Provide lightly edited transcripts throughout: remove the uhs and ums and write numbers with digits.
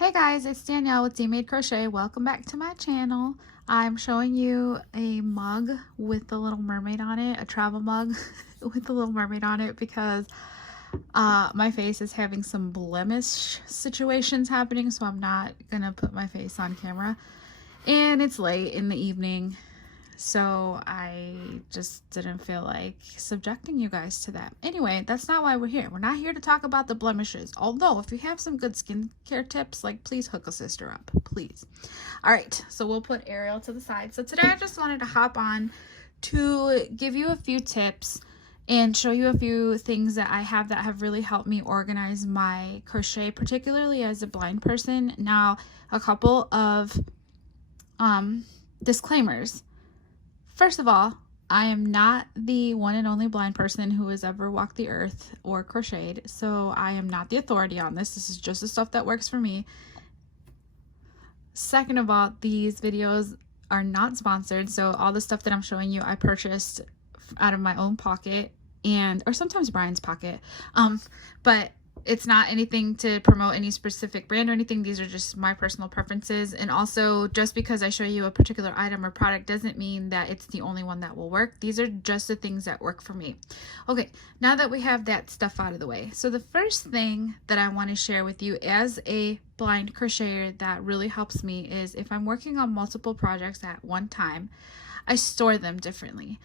Hey guys, it's Danielle with D Crochet. Welcome back to my channel. I'm showing you a mug with the Little Mermaid on it, a travel mug with the Little Mermaid on it because my face is having some blemish situations happening, so I'm not gonna put my face on camera. And it's late in the evening, so I just didn't feel like subjecting you guys to that. Anyway, that's not why we're here. We're not here to talk about the blemishes. Although, if you have some good skincare tips, like, please hook a sister up, please. All right, so we'll put Ariel to the side. So today I just wanted to hop on to give you a few tips and show you a few things that I have that have really helped me organize my crochet, particularly as a blind person. Now, a couple of disclaimers. First of all, I am not the one and only blind person who has ever walked the earth or crocheted, so I am not the authority on this. This is just the stuff that works for me. Second of all, these videos are not sponsored, so all the stuff that I'm showing you I purchased out of my own pocket, or sometimes Brian's pocket, but it's not anything to promote any specific brand or anything. These are just my personal preferences. And also, just because I show you a particular item or product doesn't mean that it's the only one that will work. These are just the things that work for me. Okay, now that we have that stuff out of the way, so the first thing that I want to share with you as a blind crocheter that really helps me is if I'm working on multiple projects at one time, I store them differently.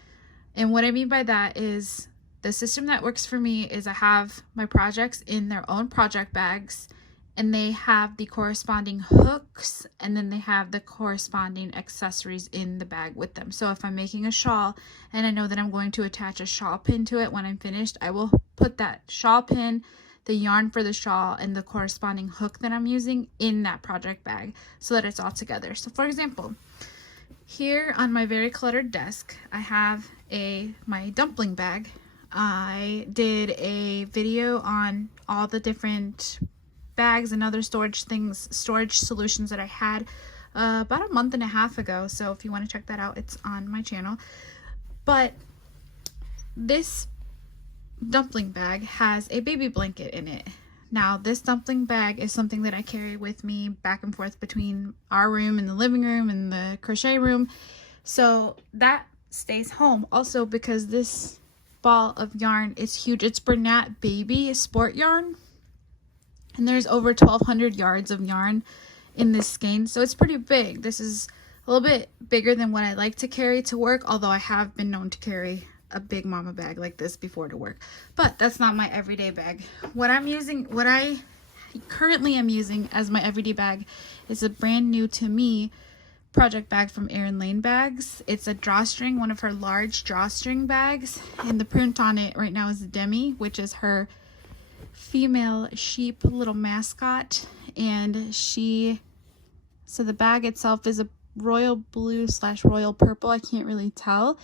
And what I mean by that is, the system that works for me is I have my projects in their own project bags, and they have the corresponding hooks, and then they have the corresponding accessories in the bag with them. So if I'm making a shawl and I know that I'm going to attach a shawl pin to it when I'm finished, I will put that shawl pin, the yarn for the shawl, and the corresponding hook that I'm using in that project bag so that it's all together. So for example, here on my very cluttered desk, I have my dumpling bag. I did a video on all the different bags and other storage solutions that I had about a month and a half ago. So if you want to check that out, it's on my channel. But this dumpling bag has a baby blanket in it. Now, this dumpling bag is something that I carry with me back and forth between our room and the living room and the crochet room. So that stays home also because this ball of yarn is huge. It's Bernat Baby Sport yarn, and there's over 1,200 yards of yarn in this skein, so it's pretty big. This is a little bit bigger than what I like to carry to work, although I have been known to carry a big mama bag like this before to work, but that's not my everyday bag. What I currently am using as my everyday bag is a brand new to me project bag from Erin Lane Bags. It's a drawstring, one of her large drawstring bags, and the print on it right now is Demi, which is her female sheep little mascot. And so the bag itself is a royal blue / royal purple, I can't really tell,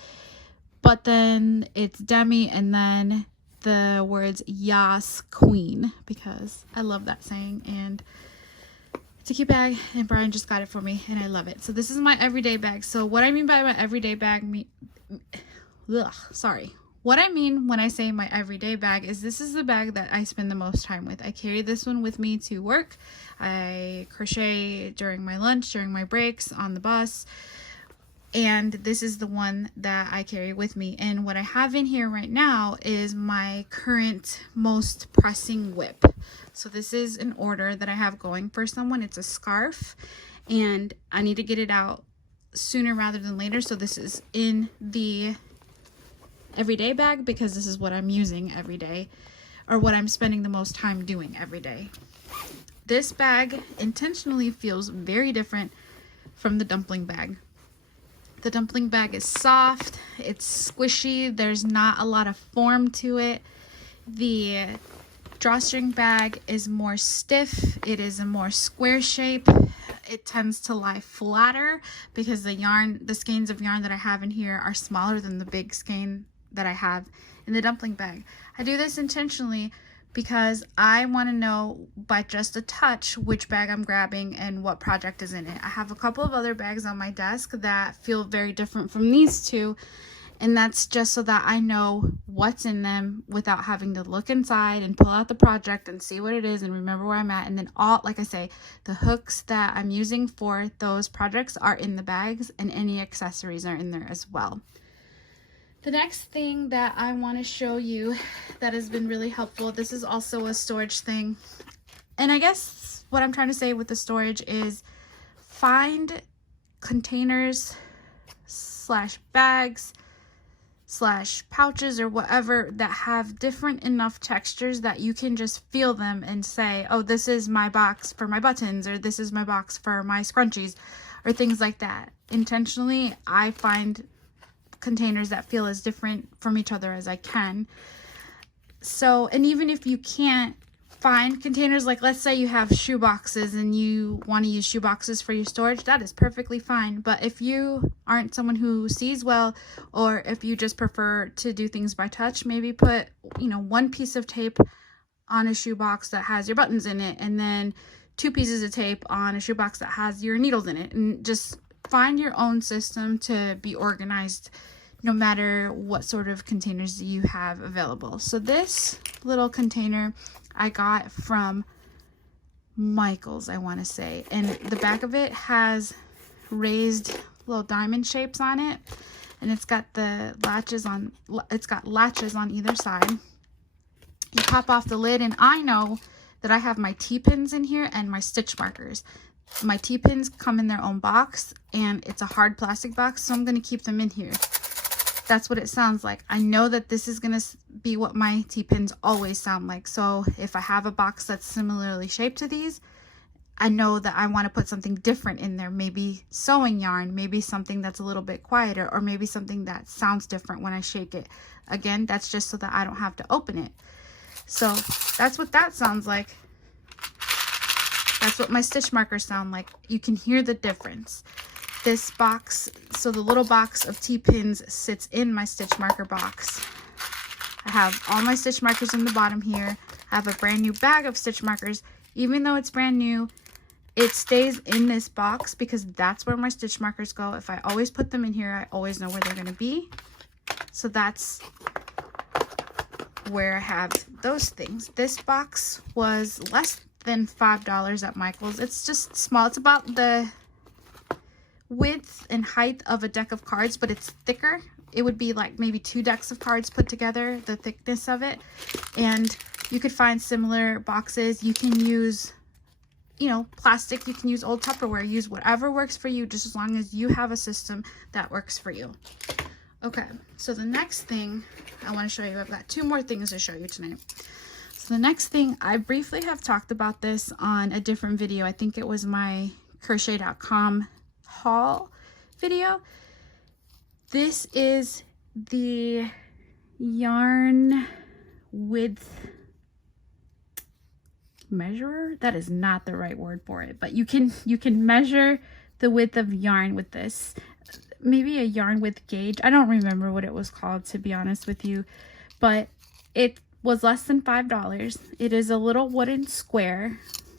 but then it's Demi and then the words Yas Queen, because I love that saying, and it's a cute bag, and Brian just got it for me, and I love it. So this is my everyday bag. So what I mean by my everyday bag, what I mean when I say my everyday bag is this is the bag that I spend the most time with. I carry this one with me to work. I crochet during my lunch, during my breaks, on the bus. And this is the one that I carry with me. And what I have in here right now is my current most pressing whip. So this is an order that I have going for someone. It's a scarf, and I need to get it out sooner rather than later. So this is in the everyday bag because this is what I'm using every day, or what I'm spending the most time doing every day. This bag intentionally feels very different from the dumpling bag. The dumpling bag is soft, it's squishy, there's not a lot of form to it. The drawstring bag is more stiff, it is a more square shape. It tends to lie flatter because the skeins of yarn that I have in here are smaller than the big skein that I have in the dumpling bag. I do this intentionally because I want to know by just a touch which bag I'm grabbing and what project is in it. I have a couple of other bags on my desk that feel very different from these two, And that's just so that I know what's in them without having to look inside and pull out the project and see what it is and remember where I'm at. And then like I say, the hooks that I'm using for those projects are in the bags, and any accessories are in there as well. The next thing that I want to show you that has been really helpful, this is also a storage thing. And I guess what I'm trying to say with the storage is find containers / bags / pouches or whatever that have different enough textures that you can just feel them and say, oh, this is my box for my buttons, or this is my box for my scrunchies, or things like that. Intentionally, I find containers that feel as different from each other as I can. So, and even if you can't find containers, like let's say you have shoe boxes and you want to use shoe boxes for your storage, that is perfectly fine. But if you aren't someone who sees well, or if you just prefer to do things by touch, maybe put, you know, one piece of tape on a shoe box that has your buttons in it, and then 2 pieces of tape on a shoe box that has your needles in it, and just find your own system to be organized no matter what sort of containers you have available. So this little container I got from Michael's, I want to say, and the back of it has raised little diamond shapes on it, and it's got the latches on, it's got latches on either side. You pop off the lid, and I know that I have my T-pins in here and my stitch markers. My T-pins come in their own box, and it's a hard plastic box, so I'm going to keep them in here. That's what it sounds like. I know that this is going to be what my T-pins always sound like. So if I have a box that's similarly shaped to these, I know that I want to put something different in there. Maybe sewing yarn, maybe something that's a little bit quieter, or maybe something that sounds different when I shake it. Again, that's just so that I don't have to open it. So that's what that sounds like. That's what my stitch markers sound like. You can hear the difference. This box, so the little box of T-pins sits in my stitch marker box. I have all my stitch markers in the bottom here. I have a brand new bag of stitch markers. Even though it's brand new, it stays in this box because that's where my stitch markers go. If I always put them in here, I always know where they're going to be. So that's where I have those things. This box was less than $5 at Michael's. It's just small. It's about the width and height of a deck of cards, but it's thicker. It would be like maybe 2 decks of cards put together, the thickness of it. And you could find similar boxes. You can use, you know, plastic. You can use old Tupperware. Use whatever works for you, just as long as you have a system that works for you. Okay, so the next thing I want to show you, I've got 2 more things to show you tonight. So the next thing, I briefly have talked about this on a different video. I think it was my crochet.com haul video. This is the yarn width measurer. That is not the right word for it, but you can measure the width of yarn with this. Maybe a yarn width gauge. I don't remember what it was called, to be honest with you, but it was less than $5. It is a little wooden square,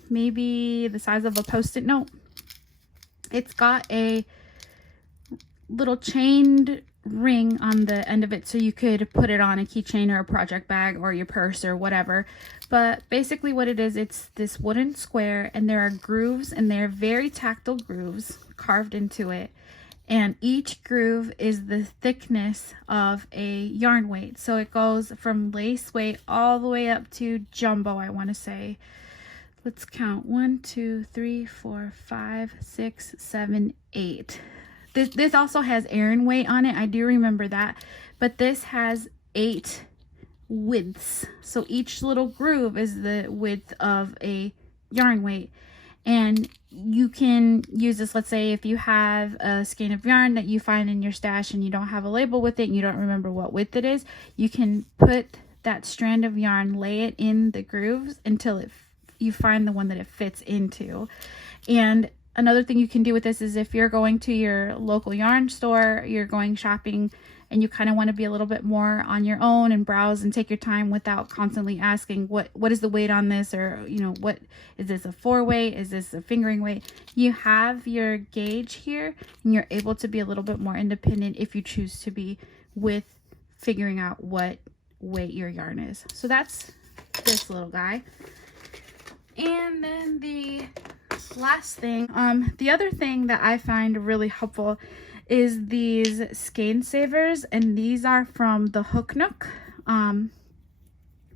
maybe the size of a Post-it note. It's got a little chained ring on the end of it, so you could put it on a keychain or a project bag or your purse or whatever. But basically what it is, it's this wooden square, and there are grooves, and they're very tactile grooves carved into it. And each groove is the thickness of a yarn weight. So it goes from lace weight all the way up to jumbo, I want to say. Let's count. 1, 2, 3, 4, 5, 6, 7, 8. This also has Aran weight on it. I do remember that. But this has 8 widths. So each little groove is the width of a yarn weight. And you can use this, let's say if you have a skein of yarn that you find in your stash and you don't have a label with it and you don't remember what width it is, you can put that strand of yarn, lay it in the grooves until you find the one that it fits into. And another thing you can do with this is if you're going to your local yarn store, you're going shopping, and you kind of want to be a little bit more on your own and browse and take your time without constantly asking what is the weight on this, or you know, what is this, a 4 weight, is this a fingering weight. You have your gauge here and you're able to be a little bit more independent if you choose to be with figuring out what weight your yarn is. So that's this little guy. And then the last thing, the other thing that I find really helpful is these skein savers, and these are from the Hook Nook.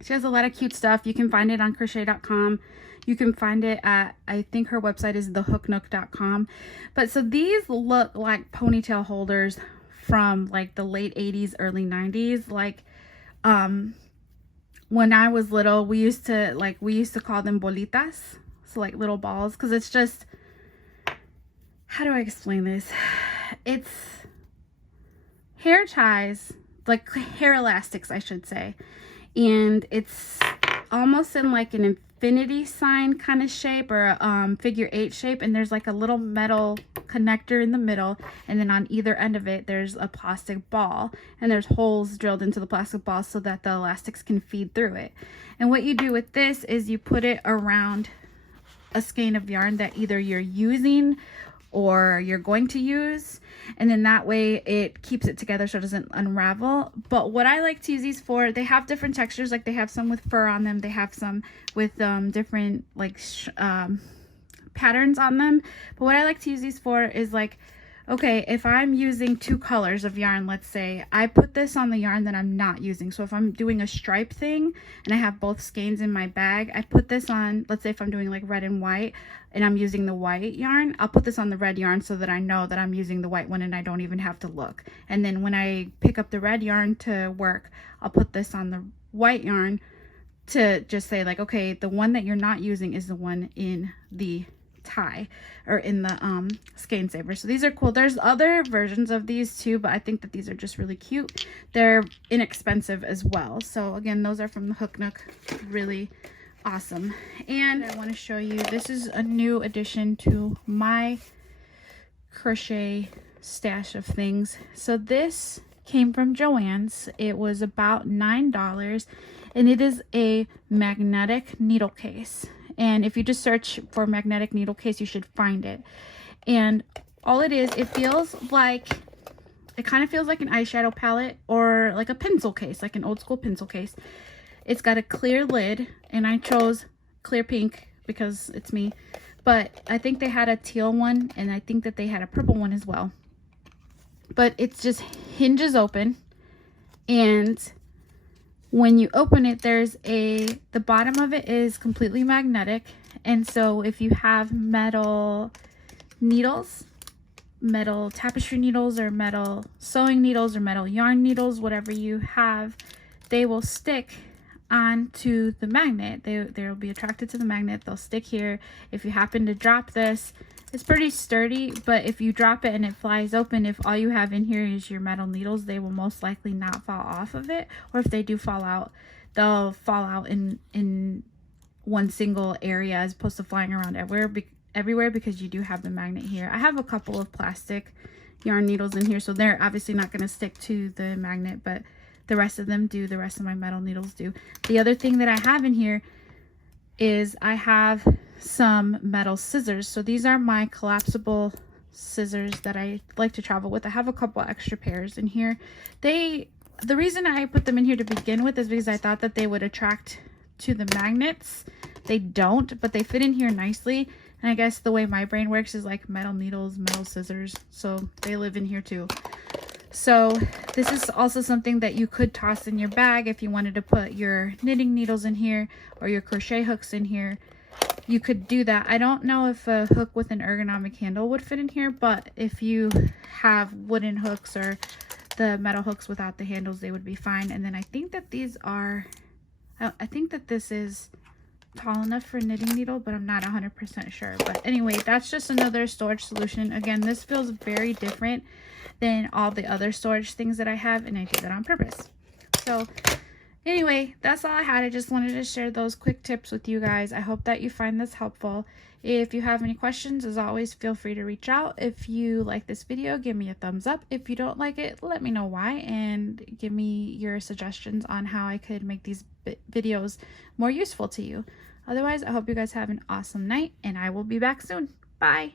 She has a lot of cute stuff. You can find it on crochet.com. You can find it at, I think her website is thehooknook.com. But so these look like ponytail holders from like the late 80s, early 90s. Like when I was little, we used to call them bolitas. So like little balls, because it's just, how do I explain this? It's hair ties, like hair elastics, I should say. And it's almost in like an infinity sign kind of shape, or a figure 8 shape, and there's like a little metal connector in the middle, and then on either end of it there's a plastic ball, and there's holes drilled into the plastic ball so that the elastics can feed through it. And what you do with this is you put it around a skein of yarn that either you're using or you're going to use, and then that way it keeps it together so it doesn't unravel. But what I like to use these for, they have different textures. Like they have some with fur on them, they have some with different like patterns on them. But what I like to use these for is like, okay, if I'm using 2 colors of yarn, let's say, I put this on the yarn that I'm not using. So if I'm doing a stripe thing and I have both skeins in my bag, I put this on, let's say if I'm doing like red and white and I'm using the white yarn, I'll put this on the red yarn so that I know that I'm using the white one and I don't even have to look. And then when I pick up the red yarn to work, I'll put this on the white yarn to just say like, okay, the one that you're not using is the one in the tie or in the skein saver. So these are cool. There's other versions of these too, but I think that these are just really cute. They're inexpensive as well. So again, those are from the Hook Nook. Really awesome. And I want to show you, this is a new addition to my crochet stash of things. So this came from Joann's. It was about $9, and it is a magnetic needle case. And if you just search for magnetic needle case, you should find it. And all it is, it feels like, it kind of feels like an eyeshadow palette or like a pencil case, like an old school pencil case. It's got a clear lid, and I chose clear pink because it's me. But I think they had a teal one, and I think that they had a purple one as well. But it's just hinges open, and when you open it, the bottom of it is completely magnetic. And so if you have metal needles, metal tapestry needles, or metal sewing needles, or metal yarn needles, whatever you have, they will stick onto the magnet. They'll be attracted to the magnet. They'll stick here. If you happen to drop this, it's pretty sturdy, but if you drop it and it flies open, if all you have in here is your metal needles, they will most likely not fall off of it. Or if they do fall out, they'll fall out in one single area as opposed to flying around everywhere because you do have the magnet here. I have a couple of plastic yarn needles in here, so they're obviously not going to stick to the magnet, but the rest of them do. The rest of my metal needles do. The other thing that I have in here is I have some metal scissors. So these are my collapsible scissors that I like to travel with. I have a couple extra pairs in here. The reason I put them in here to begin with is because I thought that they would attract to the magnets. They don't, but they fit in here nicely. And I guess the way my brain works is like metal needles, metal scissors, so they live in here too. So this is also something that you could toss in your bag if you wanted to put your knitting needles in here or your crochet hooks in here. You could do that. I don't know if a hook with an ergonomic handle would fit in here, but if you have wooden hooks or the metal hooks without the handles, they would be fine. And then I think that these are, I think that this is tall enough for a knitting needle, but I'm not 100% sure. But anyway, that's just another storage solution. Again, this feels very different than all the other storage things that I have, and I did that on purpose. So anyway, that's all I had. I just wanted to share those quick tips with you guys. I hope that you find this helpful. If you have any questions, as always, feel free to reach out. If you like this video, give me a thumbs up. If you don't like it, let me know why, and give me your suggestions on how I could make these videos more useful to you. Otherwise, I hope you guys have an awesome night, and I will be back soon. Bye!